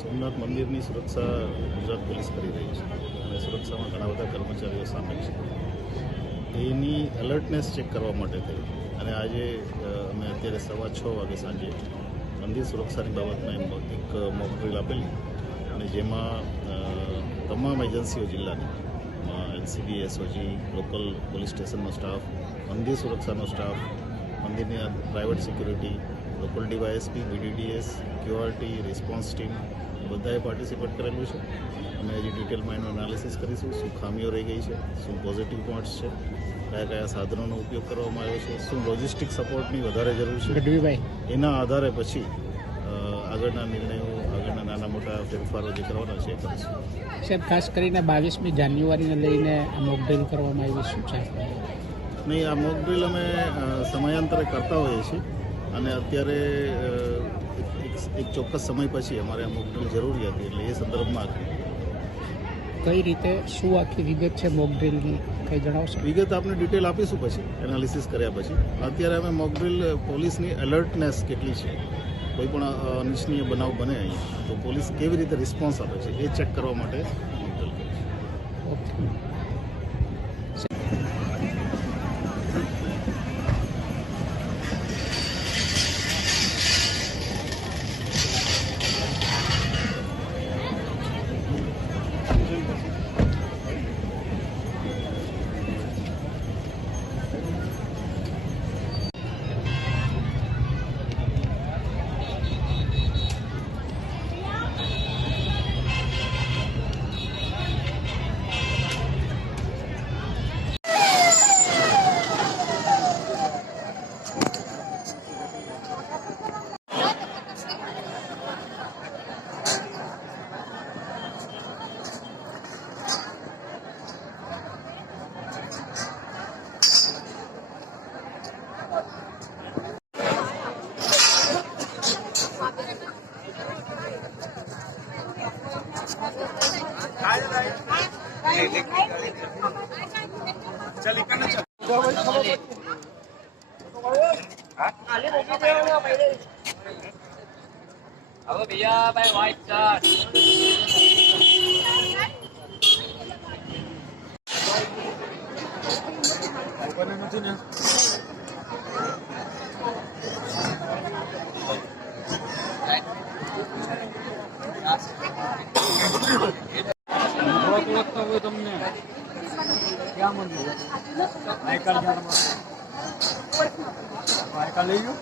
સોમનાથ મંદિરની સુરક્ષા ગુજરાત પોલીસ કરી રહી છે અને સુરક્ષામાં ઘણા બધા કર્મચારીઓ સામેલ છે. એની એલર્ટનેસ ચેક કરવા માટે થઈ અને આજે અમે અત્યારે 6:15 વાગે સાંજે મંદિર સુરક્ષાની બાબતમાં એક મોક ડ્રીલ આપેલી અને જેમાં તમામ એજન્સીઓ જિલ્લાની એલસીબી, એસઓજી, લોકલ પોલીસ સ્ટેશનનો સ્ટાફ, મંદિર સુરક્ષાનો સ્ટાફ, મંદિરની private security, local DYSP, BDDS, QRT, response team બધાએ પાર્ટિસિપેટ કરેલું છે. અમે હજી ડિટેલમાં એનું એનાલિસિસ કરીશું, શું ખામીઓ રહી ગઈ છે, શું પોઝિટિવ પોઈન્ટ્સ છે, કયા કયા સાધનોનો ઉપયોગ કરવામાં આવ્યો છે, શું લોજિસ્ટિક સપોર્ટની વધારે જરૂર છે. એના આધારે પછી આગળના નિર્ણયો, આગળના નાના મોટા ફેરફારો જે કરવાના છે એ કરીશું. સાહેબ, ખાસ કરીને 22મી જાન્યુઆરીને લઈને આ મોક ડ્રીલ કરવામાં આવી શું છે? નહીં, આ મોક ડ્રીલ અમે સમયાંતરે કરતા હોઈએ છીએ અને અત્યારે એક ચોક્કસ સમય પછી અમારે આ મોક ડ્રીલ જરૂરી હતી એટલે એ સંદર્ભમાં કઈ રીતે શું આખી વિગત છે મોક ડ્રીલની કંઈ જણાવશો? વિગત આપણે ડિટેલ આપીશું પછી એનાલિસિસ કર્યા પછી. અત્યારે અમે મોક ડ્રીલ પોલીસની એલર્ટનેસ કેટલી છે, કોઈ પણ અનિચ્છનીય બનાવ બને અહીંયા તો પોલીસ કેવી રીતે રિસ્પોન્સ આપે છે એ ચેક કરવા માટે ઓકે. अब भैया भाई वाइट चार्ट ઓળખતા હોય તમને ક્યાં મંદિર આઈકાર્ડ લઈ ગયો.